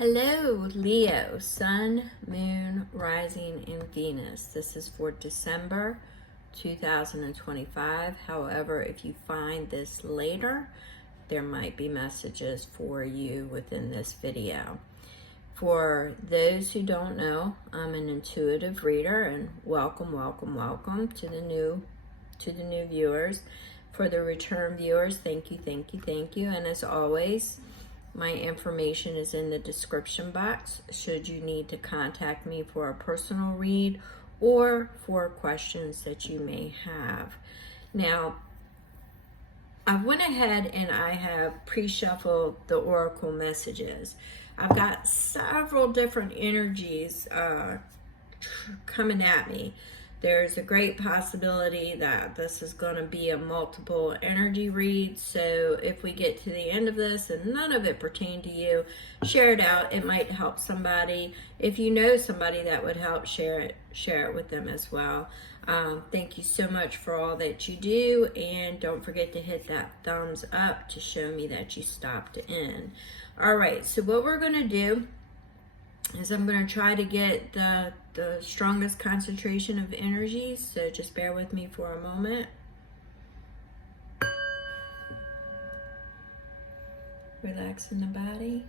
Hello, Leo, Sun, Moon, Rising, and Venus. This is for December 2025. However, if you find this later, there might be messages for you within this video. For those who don't know, I'm an intuitive reader, and welcome to the new viewers. For the return viewers, thank you. And as always, my information is in the description box should you need to contact me for a personal read or for questions that you may have. Now, I went ahead and I have pre-shuffled the oracle messages. I've got several different energies coming at me. There's a great possibility that this is going to be a multiple energy read. So if we get to the end of this and none of it pertained to you, share it out. It might help somebody. If you know somebody that would help, share it with them as well. Thank you so much for all that you do. And don't forget to hit that thumbs up to show me that you stopped in. All right, so what we're going to do is I'm going to try to get the strongest concentration of energies, so just bear with me for a moment. Relaxing the body.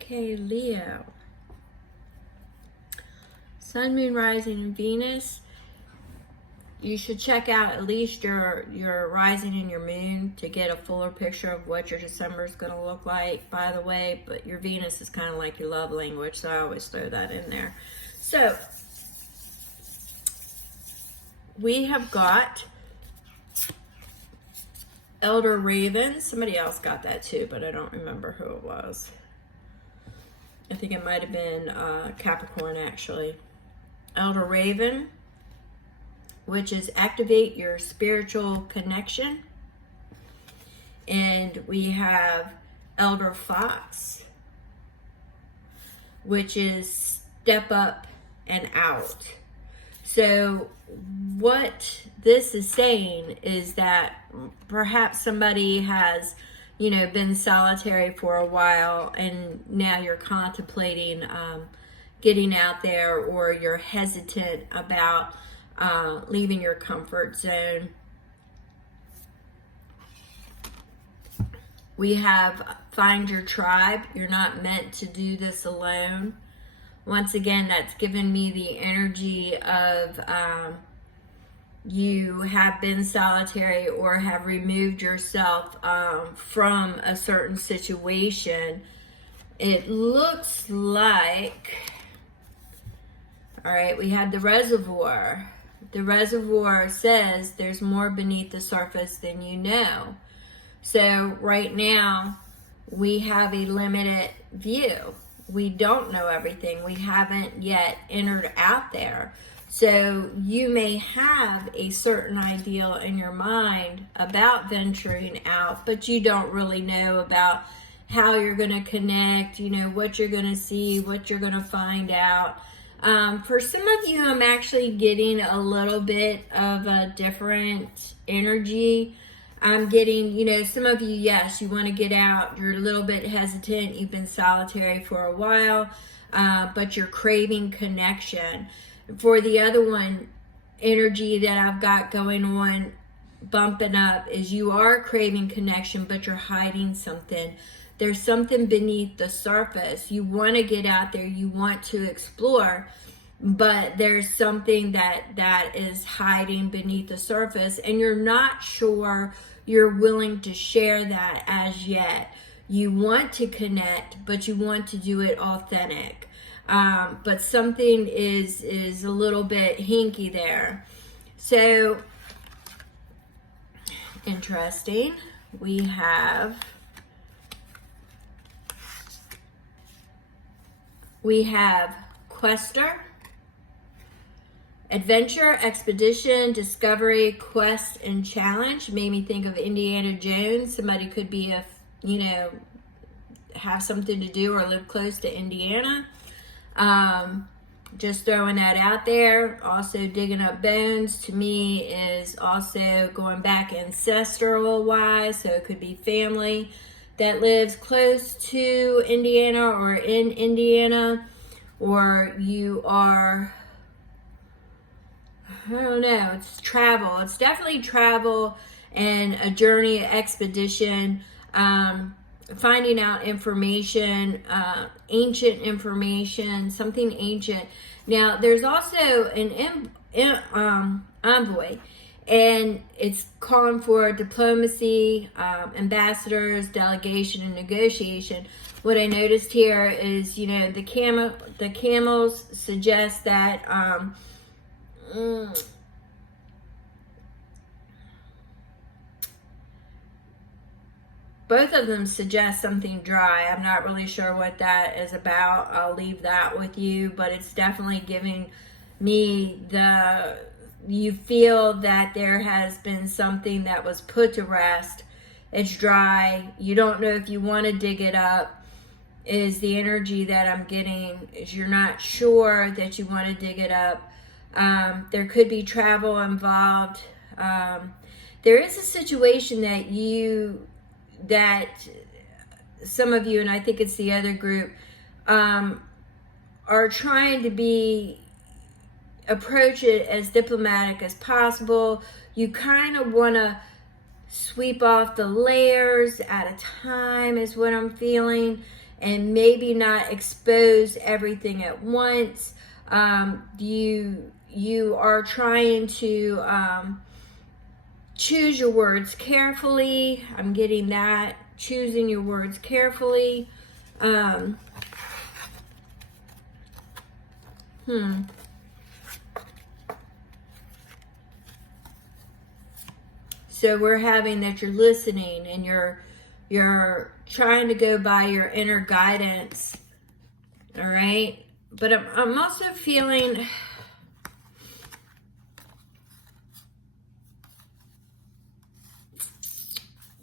Okay, Leo. Sun, Moon, Rising, and Venus. You should check out at least your rising and your moon to get a fuller picture of what your December is going to look like, by the way. But your Venus is kind of like your love language, so I always throw that in there. So, we have got Elder Raven. Somebody else got that too, but I don't remember who it was. I think it might have been Capricorn, actually. Elder Raven, which is activate your spiritual connection. And we have Elder Fox, which is step up and out. So what this is saying is that perhaps somebody has been solitary for a while, and now you're contemplating getting out there, or you're hesitant about leaving your comfort zone. We have find your tribe. You're not meant to do this alone. Once again, that's given me the energy of you have been solitary or have removed yourself from a certain situation. It looks like, all right, we had the reservoir. The reservoir says there's more beneath the surface than you know. So right now we have a limited view. We don't know everything. We haven't yet entered out there. So you may have a certain ideal in your mind about venturing out, but you don't really know about how you're going to connect, what you're going to see, what you're going to find out. For some of you, I'm actually getting a little bit of a different energy. I'm getting, some of you, yes, you want to get out. You're a little bit hesitant. You've been solitary for a while, but you're craving connection. For the other one, energy that I've got going on, bumping up, is you are craving connection, but you're hiding something. There's something beneath the surface. You want to get out there. You want to explore, but there's something that is hiding beneath the surface, and you're not sure you're willing to share that as yet. You want to connect, but you want to do it authentic. But something is a little bit hinky there. So, interesting. We have Quester, Adventure, expedition, discovery, quest, and challenge. Made me think of Indiana Jones. Somebody could be have something to do or live close to Indiana. Just throwing that out there. Also, digging up bones to me is also going back ancestral wise. So it could be family that lives close to Indiana or in Indiana, or you are, I don't know, it's travel. It's definitely travel and a journey, expedition, finding out information, ancient information, something ancient. Now, there's also an envoy, and it's calling for diplomacy, ambassadors, delegation, and negotiation. What I noticed here is, the camels suggest that both of them suggest something dry. I'm not really sure what that is about. I'll leave that with you, but it's definitely giving me you feel that there has been something that was put to rest. It's dry. You don't know if you want to dig it up, is the energy that I'm getting. Is you're not sure that you want to dig it up. There could be travel involved. There is a situation that some of you, and I think it's the other group, are trying to approach it as diplomatic as possible. You kind of want to sweep off the layers at a time is what I'm feeling, and maybe not expose everything at once. You are trying to choose your words carefully. I'm getting that. Choosing your words carefully. So we're having that you're listening and you're trying to go by your inner guidance. All right. But I'm also feeling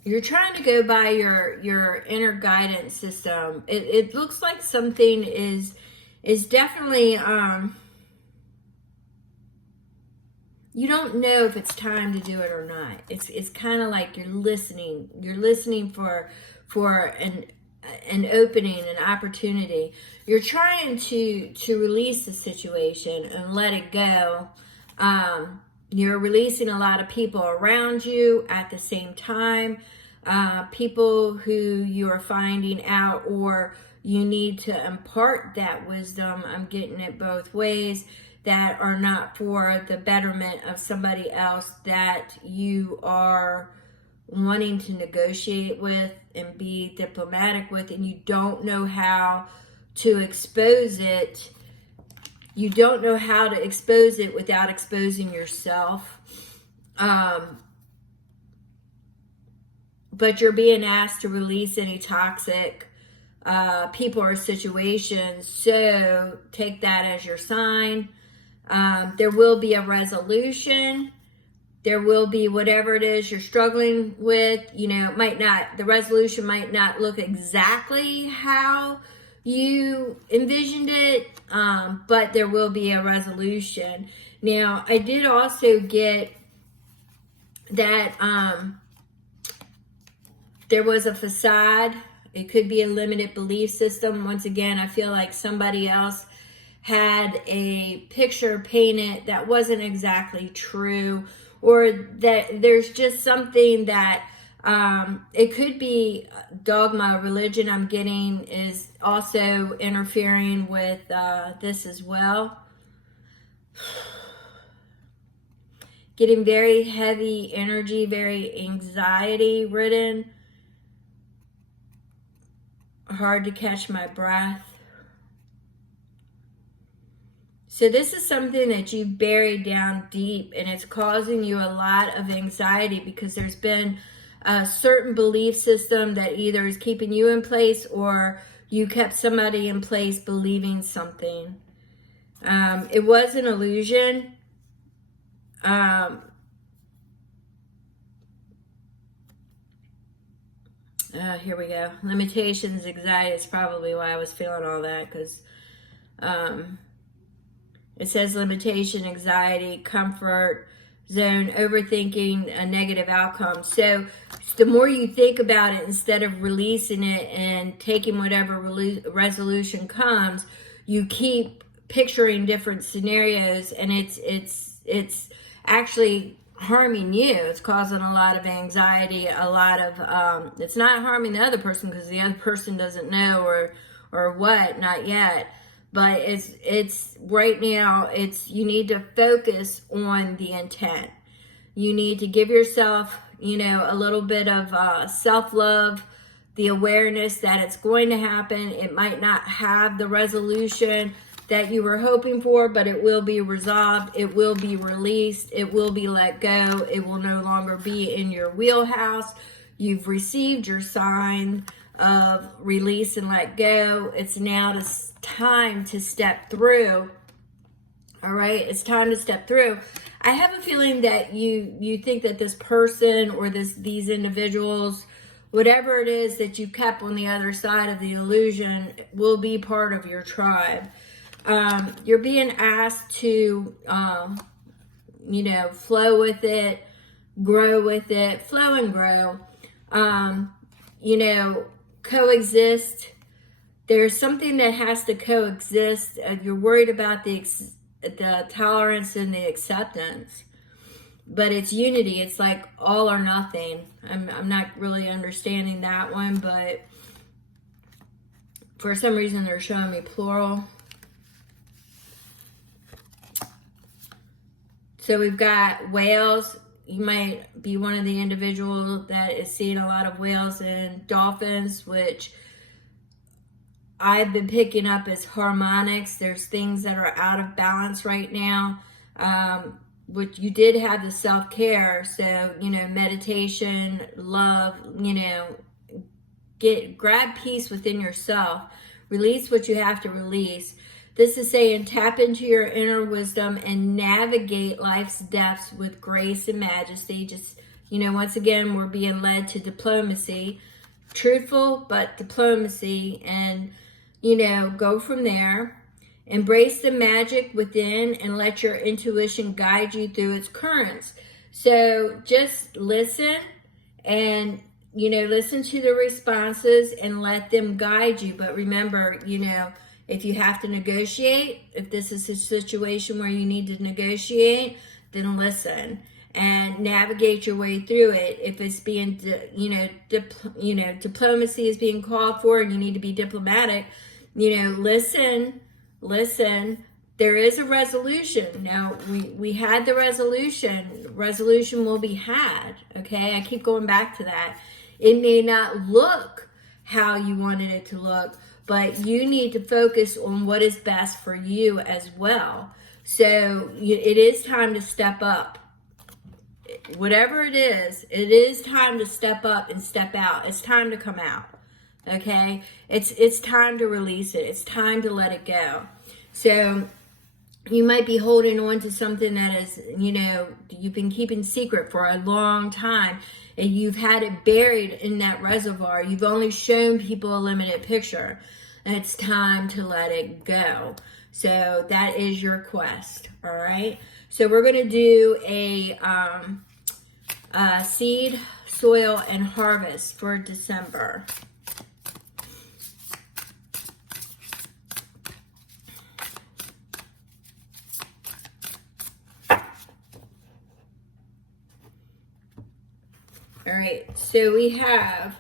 you're trying to go by your inner guidance system. It looks like something is definitely you don't know if it's time to do it or not. It's kind of like you're listening. You're listening for an opening, an opportunity. You're trying to release the situation and let it go. You're releasing a lot of people around you at the same time. People who you are finding out, or you need to impart that wisdom. I'm getting it both ways, that are not for the betterment of somebody else, that you are wanting to negotiate with and be diplomatic with, and you don't know how to expose it. You don't know how to expose it without exposing yourself. But you're being asked to release any toxic people or situations. So take that as your sign. There will be a resolution. There will be whatever it is you're struggling with. The resolution might not look exactly how you envisioned it, but there will be a resolution. Now, I did also get that there was a facade. It could be a limited belief system. Once again, I feel like somebody else had a picture painted that wasn't exactly true, or that there's just something that it could be dogma. Religion, I'm getting, is also interfering with this as well. Getting very heavy energy, very anxiety ridden. Hard to catch my breath. So this is something that you've buried down deep, and it's causing you a lot of anxiety because there's been a certain belief system that either is keeping you in place, or you kept somebody in place believing something. It was an illusion. Here we go. Limitations, anxiety is probably why I was feeling all that, because it says limitation, anxiety, comfort zone, overthinking, a negative outcome. So the more you think about it, instead of releasing it and taking whatever resolution comes, you keep picturing different scenarios, and it's actually harming you. It's causing a lot of anxiety, a lot of it's not harming the other person because the other person doesn't know or what, not yet. But it's right now, you need to focus on the intent. You need to give yourself, a little bit of self-love, the awareness that it's going to happen. It might not have the resolution that you were hoping for, but it will be resolved. It will be released. It will be let go. It will no longer be in your wheelhouse. You've received your sign of release and let go. It's now time to step through. All right, it's time to step through. I have a feeling that you think that this person or these individuals, whatever it is that you kept on the other side of the illusion, will be part of your tribe. You're being asked to flow with it, grow with it, flow and grow, coexist. There's something that has to coexist. You're worried about the tolerance and the acceptance, but it's unity. It's like all or nothing. I'm not really understanding that one, but for some reason they're showing me plural. So we've got whales. You might be one of the individuals that is seeing a lot of whales and dolphins, which I've been picking up as harmonics. There's things that are out of balance right now. Which you did have the self-care. So, meditation, love, grab peace within yourself. Release what you have to release. This is saying tap into your inner wisdom and navigate life's depths with grace and majesty. Just, once again, we're being led to diplomacy. Truthful, but diplomacy. And, go from there. Embrace the magic within and let your intuition guide you through its currents. So just listen and, listen to the responses and let them guide you. But remember, if you have to negotiate, if this is a situation where you need to negotiate, then listen and navigate your way through it. If it's being, diplomacy is being called for and you need to be diplomatic, listen. There is a resolution. Now, we had the resolution. Resolution will be had, okay? I keep going back to that. It may not look how you wanted it to look, but you need to focus on what is best for you as well. So it is time to step up. Whatever it is time to step up and step out. It's time to come out, okay? It's time to release it. It's time to let it go. So you might be holding on to something that is, you've been keeping secret for a long time, and you've had it buried in that reservoir. You've only shown people a limited picture. And it's time to let it go. So that is your quest, all right? So we're going to do a seed, soil, and harvest for December. All right, so we have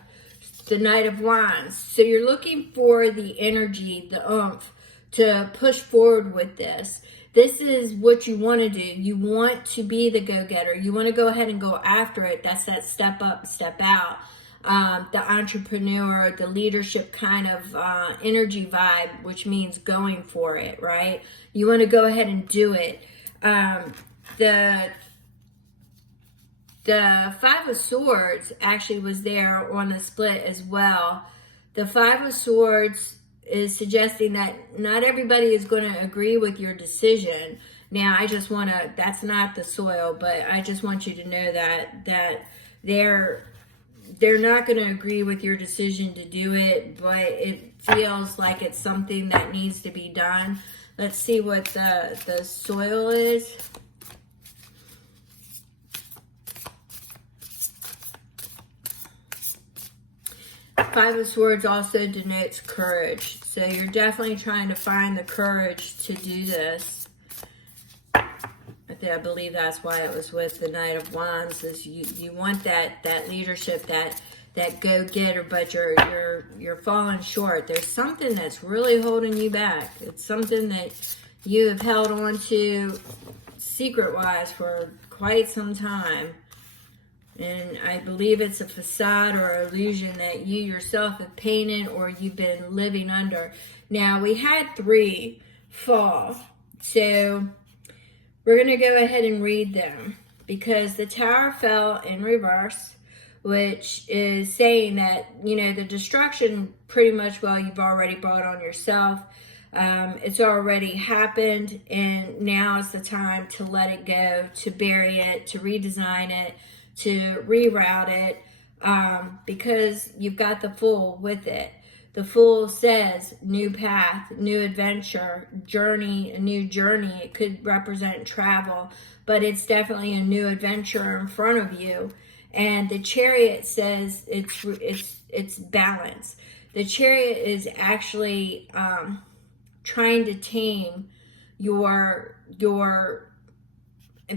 the Knight of Wands. So you're looking for the energy, the oomph to push forward with this. This is what you want to do. You want to be the go-getter. You want to go ahead and go after it. That's that step up, step out. The entrepreneur, the leadership kind of energy vibe, which means going for it, right? You want to go ahead and do it. The Five of Swords actually was there on the split as well. The Five of Swords is suggesting that not everybody is going to agree with your decision. Now, I just want to, that's not the soil, but I just want you to know that they're not going to agree with your decision to do it, but it feels like it's something that needs to be done. Let's see what the soil is. Five of Swords also denotes courage. So you're definitely trying to find the courage to do this. I believe that's why it was with the Knight of Wands, is you want that leadership, that go-getter, but you're falling short. There's something that's really holding you back. It's something that you have held on to secret-wise for quite some time. And I believe it's a facade or illusion that you yourself have painted or you've been living under. Now, we had 3 fall. So we're going to go ahead and read them, because the Tower fell in reverse, which is saying that, you know, the destruction pretty much, well, you've already brought on yourself. It's already happened, and now is the time to let it go, to bury it, to redesign it, to reroute it, because you've got the Fool with it. The Fool says new path, new adventure, journey, a new journey. It could represent travel, but it's definitely a new adventure in front of you. And the Chariot says it's balance. The Chariot is actually trying to tame your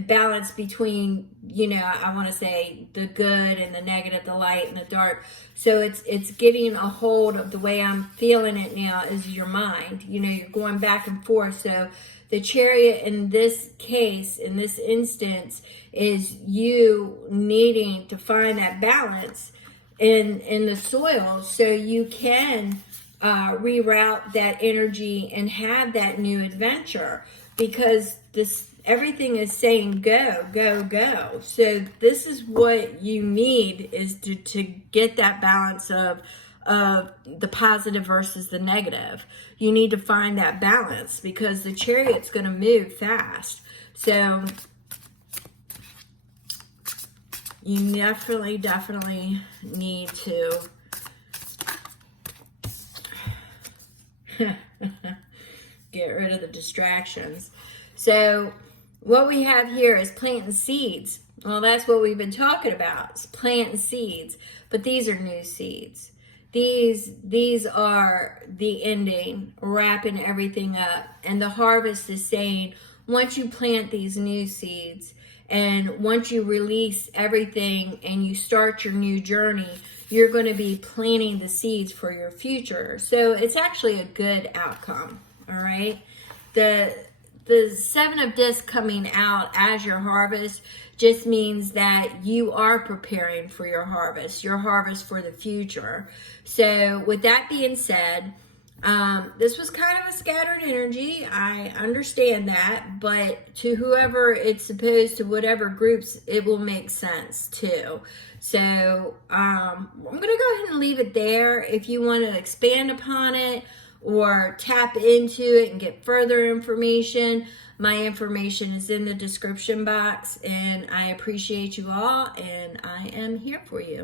balance between, you know, I want to say the good and the negative, the light and the dark. So it's getting a hold of, the way I'm feeling it now is your mind. You know, you're going back and forth. So the Chariot in this case, in this instance, is you needing to find that balance in the soil, so you can reroute that energy and have that new adventure, because everything is saying go, go, go. So this is what you need, is to get that balance of the positive versus the negative. You need to find that balance, because the Chariot's going to move fast. So you definitely need to get rid of the distractions. So what we have here is planting seeds. Well, that's what we've been talking about. It's planting seeds. But these are new seeds. These are the ending, wrapping everything up. And the harvest is saying, once you plant these new seeds, and once you release everything and you start your new journey, you're going to be planting the seeds for your future. So it's actually a good outcome, all right? The 7 of Discs coming out as your harvest just means that you are preparing for your harvest for the future. So with that being said, this was kind of a scattered energy. I understand that, but to whoever it's supposed to, whatever groups, it will make sense too. So I'm going to go ahead and leave it there. If you want to expand upon it or tap into it and get further information, my information is in the description box, and I appreciate you all, and I am here for you.